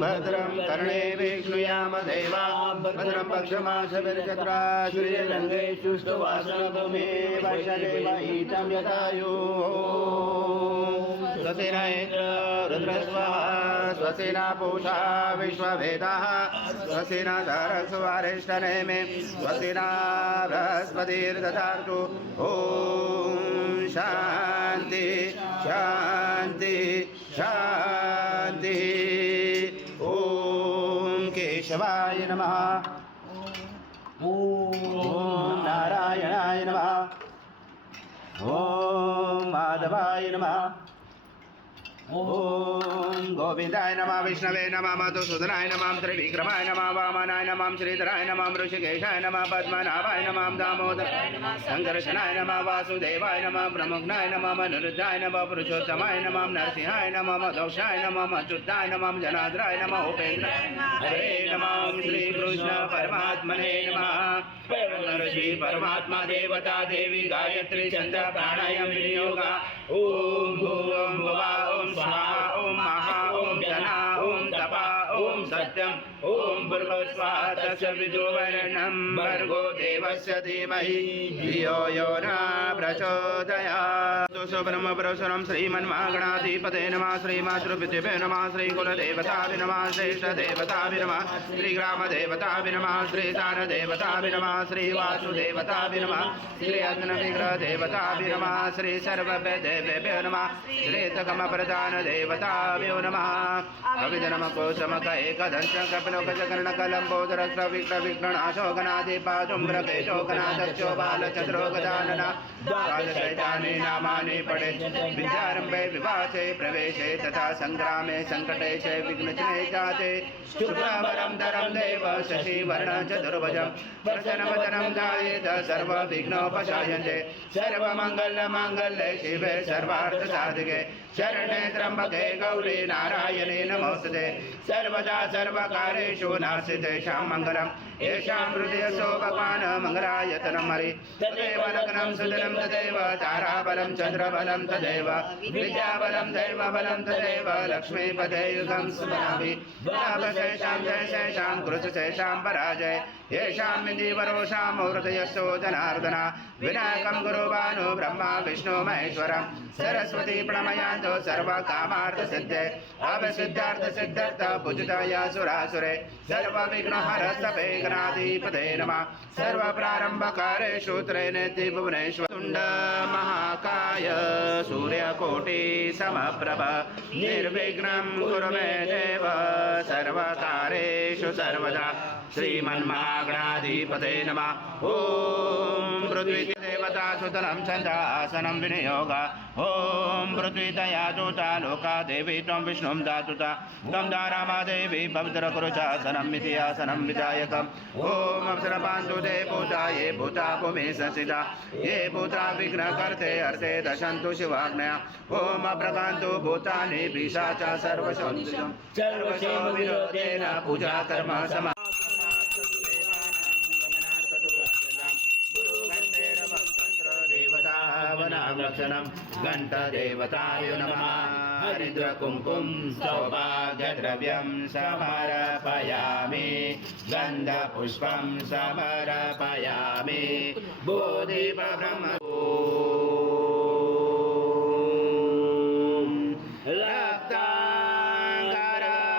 भद्रं कर्णेभिः शृणुयाम देवा भद्रं पक्षमाशभिर्जत्रा श्रीरङ्गे शुष्टवासनभूमे वैशदेवहितं यदायुः स्वस्ति न इन्द्र रुद्रस्वाहा स्वस्ति न पूषा विश्ववेदाः स्वस्ति न सरस्वतिष्ठनेमे स्वस्ति न बृहस्पतिर्दधातु ॐ शान्ति शान्ति शान्ति ॐ केशवाय नमः ॐ नारायणाय नमः ॐ माधवाय नमः ॐ गोविन्दाय नमः विष्णवे नमः मधुसूदनाय नमः त्रिविक्रमाय नमः वामनाय नमः श्रीधराय नमः ऋषिकेशाय नमः पद्मनाभाय नमः दामोदराय नमः संकर्षणाय नमः वासुदेवाय नमः प्रमुग्नाय नमः मनुरुद्धाय नमः पुरुषोत्तमाय नमः नरसिंहाय नमः मधोक्षाय नमः अच्युताय नमः जनार्दनाय नमः उपेन्द्राय हरे नमः श्रीकृष्ण परमात्मने नमः ऋषि परमात्मा देवता देवी गायत्री चंद्र प्राणायाम विनियोगा ओम भूम भुवा ओम स्वाहा ओम महा ओम जना ओम तपा ओम सत्यम ओम भूर्भुवस्वाहा तस्य विदुर्वरेण्यं भर्गो देवस्य धीमहि धियो यो न प्रचोदयात् ब्रह्म परशुराम श्रीमन्महागणाधिपते नमः श्रीमातृपितृभ्यो नमः श्रीकुलदेवताभ्यो नमः श्रेष्ठदेवताभ्यो नमः श्रीग्रामदेवताभ्यो नमः श्रीदानदेवताभ्यो नमः श्रीवासुदेवताभ्यो नमः श्रीअग्निविग्रहदेवताभ्यो नमः श्रीसर्ववेदेभ्यो नमः श्रीतकमप्रधानदेवताभ्यो नमः अविधनमकोशमक एकदंश कपिलोकचकर्णकलम्बोदरक्रविक्रविघ्ननाशोकनादिपाशुम्भ्रकेशोकनाथक्षो बालचन्द्रोगदानना द्वादशैतानि नामानि पठे विद्यारम्भे विवाचे प्रवेशे तथा संग्रामे संकटेशे विघ्नचने जाते शुभ्रवरं धरं देव शशिवर्णं चतुर्भुजं प्रसन्नवदनं ध्यायेत् सर्वविघ्नोपशायन्ते सर्वमङ्गलमाङ्गल्ये शिवे सर्वार्थसाधिके शरणे त्र्यम्बके गौरी नारायणे नमोस्तुते सर्वदा सर्वकारेषु नास्ति तेषां मङ्गलं येषां हृदयसो भगवान् मङ्गलायतनं हरि तदेव लग्नं सुदिनं तदेव ताराबलं चन्द्रबलं तदेव विद्याबलं दैवबलं तदेव लक्ष्मीपदे युगं सुमनाभि बलाभशेषां जयशेषां कृतशेषां पराजय येषां विधिवरोषां हृदयस्थो जनार्दन विनायकं गुरुभानु ब्रह्मा विष्णु महेश्वरं सरस्वती प्रणमयान्तो सर्वकामार्थसिद्धे अवसिद्धार्थसिद्धर्थ पूजिताय सुरासुरे सर्वविघ्नहरस्तवे गणाधिपते नमः सर्वप्रारम्भकारेषु त्रिनेति भुवनेश्वर तुण्ड महाकाय सूर्यकोटि समप्रभ निर्विघ्नं कुरु मे देव सर्वकारेषु सर्वदा श्रीमन्महागणाधिपते नमः ॐ पृथ्वी देवता सुतलं छन्दासनं विनियोग ॐ पृथ्वी तया दूता लोका देवी त्वं विष्णुं दातुता त्वं दारामा देवी पवित्रकुरुचासनं मिथियासनं विधायकम् ॐ अप्सरपान्तु ते भूता ये भूता भूमि संस्थिता ये भूता विघ्नकर्ते अर्थे दशन्तु शिवाज्ञया ॐ अप्रकान्तु भूतानि पिशाचा सर्वशोषितं सर्वशोविरोधेन पूजा कर्म समा घंटदेवताय नमः हरिद्रकुंकुम सौभाग्यद्रव्यं समर्पयामि गन्धपुष्पं समर्पयामि बोधिब्रह्म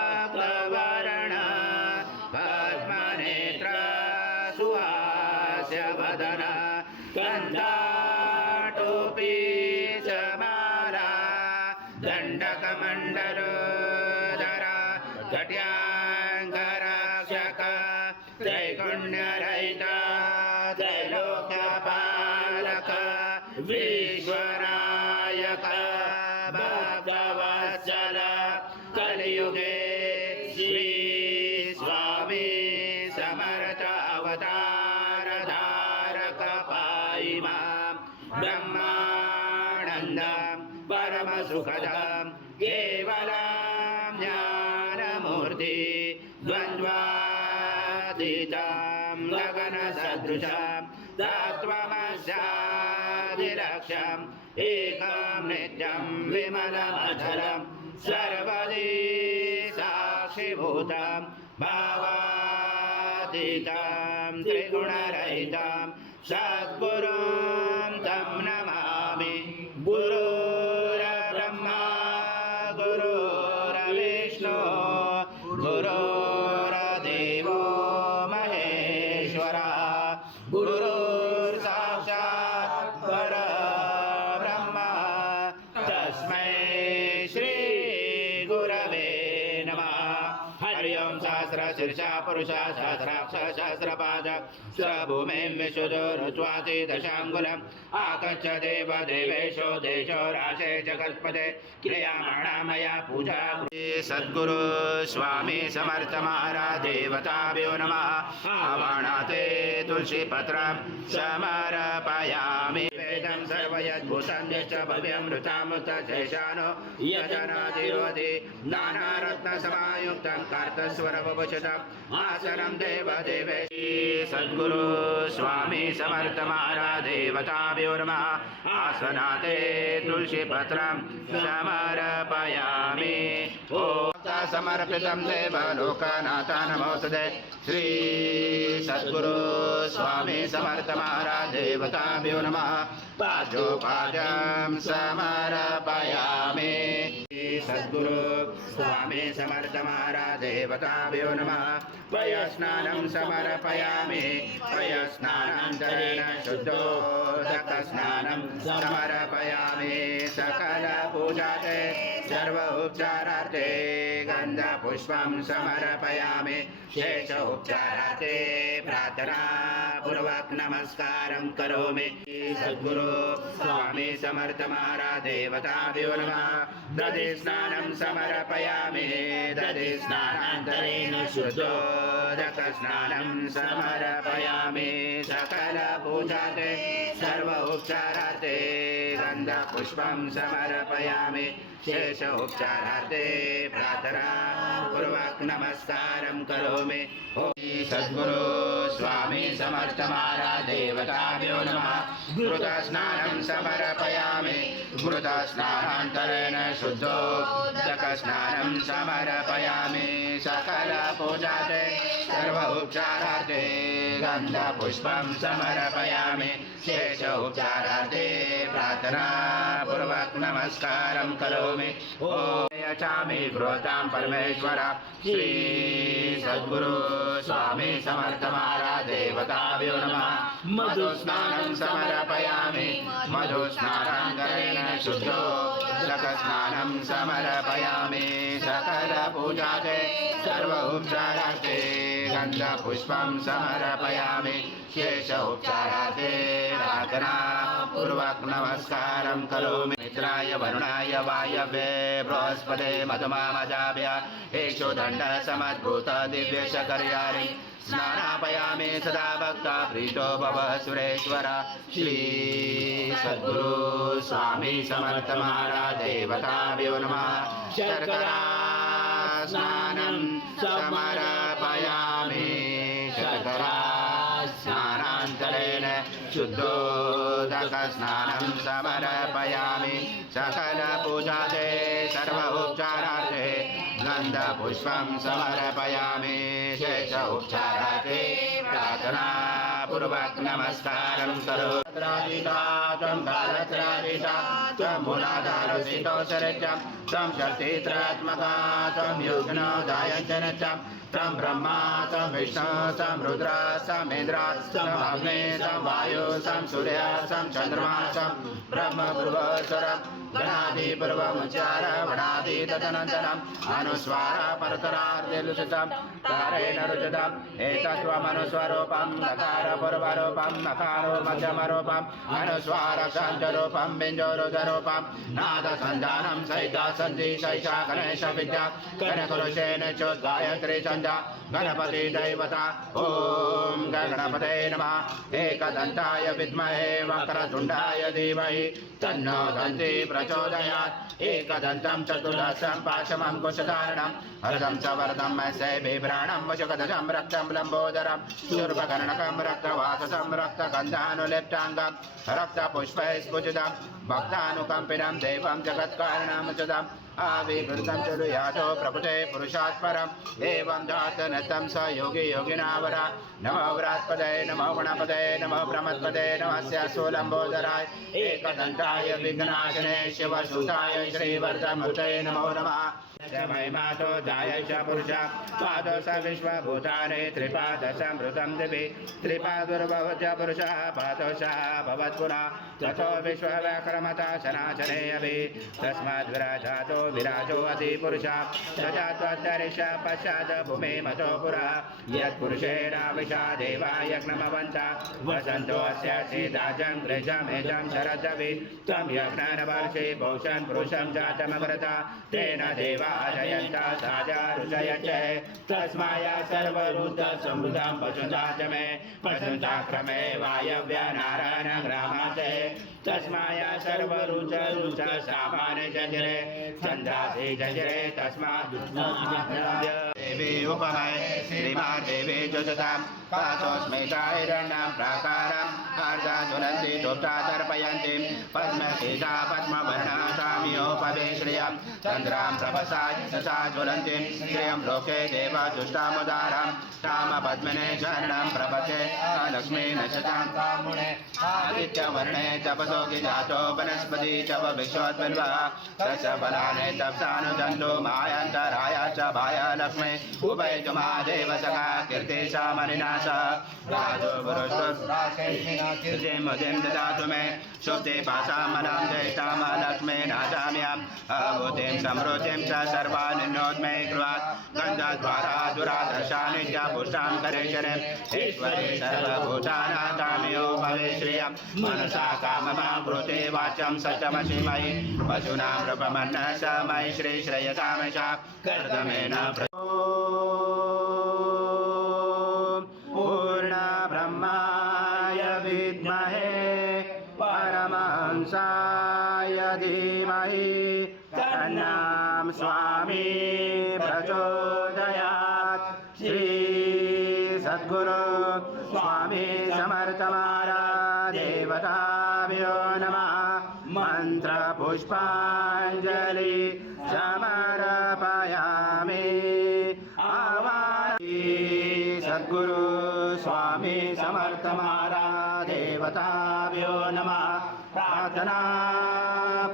रक्ताङ्गरक्तवर्ण पद्मनेत्र सुहास्यवदन गन्धाटोपी समाला दण्डकमण्डलोदर घट्याङ्गरक्षक त्रैगुण्यरहित त्रैलोक्यपालक विश्वनायक भक्तवत्सल कलियुगे श्री स्वामी समर्थ अवतार धारक पाहि मां ब्रह्मानन्दं परमसुखदं केवलं ज्ञानमूर्ति द्वन्द्वातीतं गगनसदृशं तत्त्वमस्यादिलक्ष्यम् एकं नित्यं विमलमचलं सर्वदी साक्षि विभूतां भावातीतां त्रिगुणरहितां सद्गुरुं तं नमामि। गुरुर्ब्रह्मा गुरुर्विष्णु गुरुर्देवो महेश्वरः गुरुर्साक्षात् परब्रह्म तस्मै श्री गुरवे नमः। हरि ओं सहस्रशीर्षा पुरुषा सहस्राक्ष सहस्रपाद स्वभूमिं विशुद्धोरुत्वाति दशाङ्गुलम् आकच्छ देवदेवेशो देशो राशे जगत्पते क्रियमाणा मया पूजा। सद्गुरु स्वामी समर्थ महाराज देवताभ्यो नमः। आवाहनाते तुलसी पत्रं समर्पयामि। वेदं सर्वयद्भूतं यच्च भव्यमृतामृतशेषानो यजनादिरोधि नानारत्नसमायुक्तं कार्तस्वरवभूषितम् आसनं देवदेवेशी। सद्गुरु स्वामी समर्थ महाराज देवताभ्यो नमः। आसनाते तुलसी पत्रं समर्पयामि। समर्पितं देव लोकनाथ नमोस्तुते। श्री सद्गुरु स्वामी समर्थ महाराज देवताभ्यो नमः। पादोपादं समर्पयामि। सद्गुरु स्वामी समर्थ महाराज देवताभ्यो नमः। पयस्नानं समर्पयामि। पयस्नानान्तरेण शुद्धोदकस्नानं समर्पयामि। सकल पूजाते सर्व उपचारार्थे गन्धपुष्पं समर्पयामि। शेष उपचारार्थे प्रार्थना पूर्वक नमस्कारं करोमि। सद्गुरु स्वामी समर्थ महाराज देवताभ्यो नमः। दधि स्नानं समर्पयामि। दधि स्नानान्तरेण शुद्धोदक स्नानं समर्पयामि। सकल पूजाते सर्व उपचारार्थे गन्धपुष्पं समर्पयामि। शेष उपचारार्थे प्रार्थना पूर्वक नमस्कारं करोमि। सद्गुरु स्वामी समर्थ महाराज देवताभ्यो नमः। घृतस्नानं समर्पयामि। घृतस्नानान्तरेण शुद्धोदकस्नानं समर्पयामि। सकल पूजाते सर्व उपचारार्थे गन्धपुष्पं समर्पयामि। शेष उपचारार्थे प्रार्थना पूर्वक नमस्कारं करोमि। यचामि गृहतां परमेश्वर। श्री सद्गुरु स्वामी समर्थ महाराज देवताभ्यो नमः। मधुस्नानं समर्पयामि। मधुस्नानान्तरेण शुद्धोदकस्नानं समर्पयामि। सकल पूजाते सर्व उपचारार्थे गन्धपुष्पं समर्पयामि। शेष उपचारार्थे प्रार्थना पूर्वक नमस्कारं करोमि। मित्राय वरुणाय वायवे बृहस्पते मधुमामजाभ्य इक्षुदण्ड समद्भूत दिव्य शकर्यारि स्नानापयामि सदा भक्ता प्रीतो भव सुरेश्वर। श्री सद्गुरु स्वामी समर्थ महाराज देवताभ्यो नमः। शर्करा स्नानं समर्पयामि। शर्करा स्नानान्तरेण शुद्धोदक स्नानं समर्पयामि। सकल पूजाते सर्व उपचारार्थे गन्धपुष्पं समर्पयामि। शेष उपचारार्थे प्रार्थना पूर्वक नमस्कारं करोमि। त्वं कालत्रादिता त्वं मूलाधारसितोऽसरजं त्वं शक्तित्रात्मका त्वं योगिनो दायजनचं त्वं ब्रह्मा त्वं विष्णु त्वं रुद्र त्वं इन्द्र त्वं अग्नि त्वं वायु त्वं सूर्य त्वं चन्द्रमा त्वं ब्रह्म भुवस्वरं गणादि पूर्वमुच्चार वणादि तदनन्तरम् अनुस्वार परतरार्धेलुचितं कारेण रुचितम् एतत्त्वमनुस्वरूपं नकार पूर्वरूपं नकारो मध्यमरूपं अनुस्वार सञ्जरूपं बिञ्जोरुधरूपं नादसञ्जानं सहिता सन्धि सहिता गणेश विद्या गणकुरुषेण चोद्गायत्री सन्ध्या गणपति दैवता। ॐ गणपते नमः। एकदन्ताय विद्महे वक्रतुण्डाय धीमहि तन्नो दन्ती प्रचोदयात्। एकदन्तं चतुर्दशं पाशमं कुशधारणं हरदं च वरदं मैसे बिभ्राणं वशकदशं रक्तं लम्बोदरं शूर्पकर्णकं रक्तवाससं रक्तगन्धानुलिप्ताङ्गं रक्तपुष्पैः स्फुजितं भक्तानुकम्पिनं देवं जगत्कारणं च आविवृतं चुरुयातो प्रभुते पुरुषात् परम् एवं जातनतं स योगी योगिनावरा नमो व्रात्पदे नमो गणपते नमो ब्रह्मपदे नमस्य शूलम्बोदराय एकदन्ताय विघ्नाशने शिवसुताय श्रीवर्धमूर्तये नमो नमः महिमातो जाय च पुरुषा पादश विश्वभूतानि त्रिपादशमृतं दिवि त्रिपादुर्भवच पुरुषः पादोषः भवत्पुनः ततो विश्वव्याक्रमता शनाशने अपि तस्माद् विराजातो विराजो अधिपुरुषः सजात्वन्तरिक्ष पश्चात् भूमिमतो पुरः यत्पुरुषेण विशा देवा यज्ञमवन्तः वसन्तो अस्य सीताजं गृहमेजं शरदवि त्वं यज्ञानवर्षे भूषन् पुरुषं जातममृता तेन देवा जयन्ता साजा रुचयचे तस्माय सर्वभूतसम्भूतं पशुजातमे पशुचाक्रमे वायव्य नारायण ग्रामाते तस्माय सर्वरुच रुच सामान्य जजरे चन्द्रासे जजरे तस्मात् देवी उपमय श्रीमादेवी जुजतां पाशोस्मिताहिरण्यं प्राकारम् अर्धा ज्वलन्ति दुष्टा तर्पयन्ति पद्मकेशा पद्मवर्णासाम्योपवेश्रियं चन्द्रां प्रभसा ससा ज्वलन्तिं श्रियं लोके देवजुष्टामुदारां ताम पद्मने शरणं प्रपथे लक्ष्मी नशतां कामुने आदित्यवर्णे तपसो गिजातो वनस्पति च विश्वोद्बिल्वः तस्य बलाने तप्सानुदन्तो मायान्तराय च भाय लक्ष्मी उभयतु महादेव सखा कीर्तिशा मणिनाश राजो पुरुषोर्राशेषिनाकीर्तिं मुदिं ददातु मे शुद्धे पाशामनां ज्येष्ठां लक्ष्मी नाजाम्याम् अभूतिं समृद्धिं च सर्वानिन्नोद्मे गृहात् गन्धद्वारा दुरादर्शानि च पुष्टां करेशने ईश्वरे सर्वभूतानां भवेश्रियं मनसा काममावृते वाचं सत्यमसि मयि पशूनां रूपमन्नस मयि श्रीश्रेयसामशा कर्दमेन पूर्णब्रह्माय विद्महे परमहंसाय धीमहि तन्नाम स्वामी प्रचोदयात् श्री सद्गुरु स्वामी समर्थ महाराज देवताभ्यो नमः मंत्र पुष्पांजलि समर्पयामि आवाहयामि सद्गुरु स्वामी समर्थ महाराज देवताभ्यो नमः प्रार्थना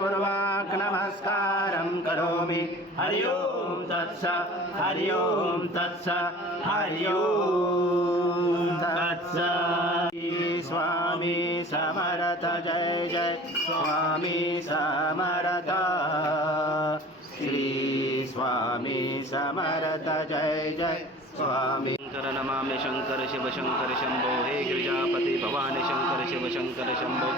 पूर्वक नमस्कारं करोमि हरि ओम तत्सत् हरि ओम तत्सत् हरि ओम तत्सत् स्वामी समर्थ जय जय स्वामी समर्थ श्री स्वामी समर्थ जय जय स्वामी शंकर नमामि शंकर शिव शंकर शंभो हे गिरिजापति भवानी शंकर शिव शंकर शंभो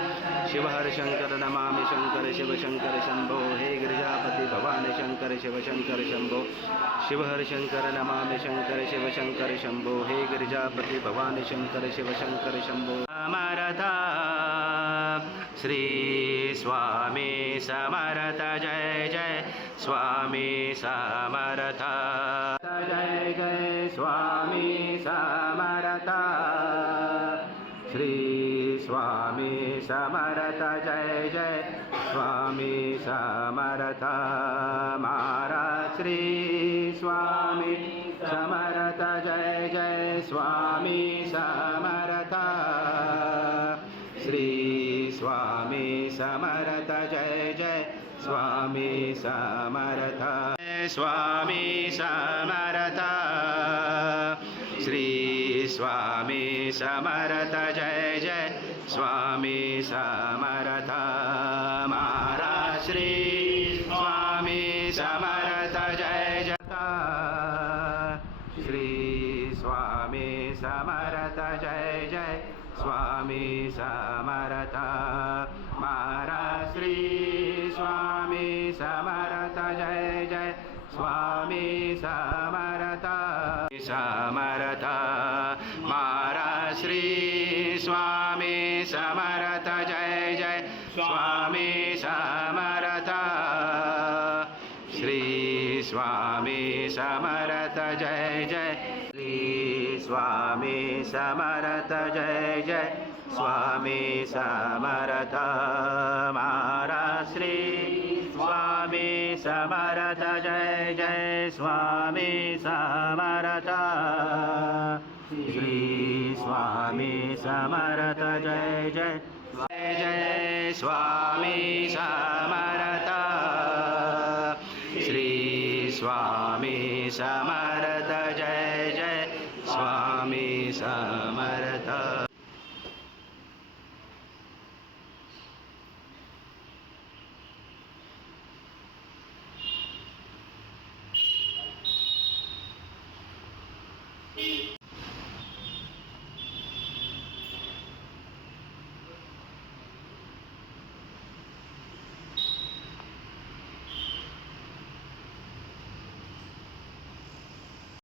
शिव हर शंकर नमामि शंकर शिव शंकर शंभो हे गिरिजापति भवानी शंकर शिव शंकर शंभो शिव हर शंकर नमामि शंकर शिव शंकर शंभो हे गिरिजापति भवानी शंकर शिव शंकर शंभो समर्था श्री स्वामी समर्थ जय जय स्वामी समर्थ जय जय स्वामी समर्थ श्री स्वामी समर्थ जय जय स्वामी समर्थ महाराज श्री स्वामी समर्थ जय जय स्वामी समर्थ श्री स्वामी समर्थ जय जय स्वामी समर्थ स्वामी समर्थ श्री स्वामी समर्थ जय जय स्वामी समर्थ महाराज श्री स्वामी समर्थ जय जय श्री स्वामी समर्थ जय जय स्वामी समर्थ महाराज श्री स्वामी समर्थ जय जय स्वामी समर्थ समर्थ महाराज श्री स्वामी समर्थ जय जय स्वामी समर्थ श्री स्वामी समर्थ जय जय श्री स्वामी समर्थ जय जय स्वामी समर्थ महाराज श्री स्वामी समर्थ जय जय स्वामी समर्थ श्री स्वामी समर्थ जय जय जय जय स्वामी समर्थ श्री स्वामी समर्थ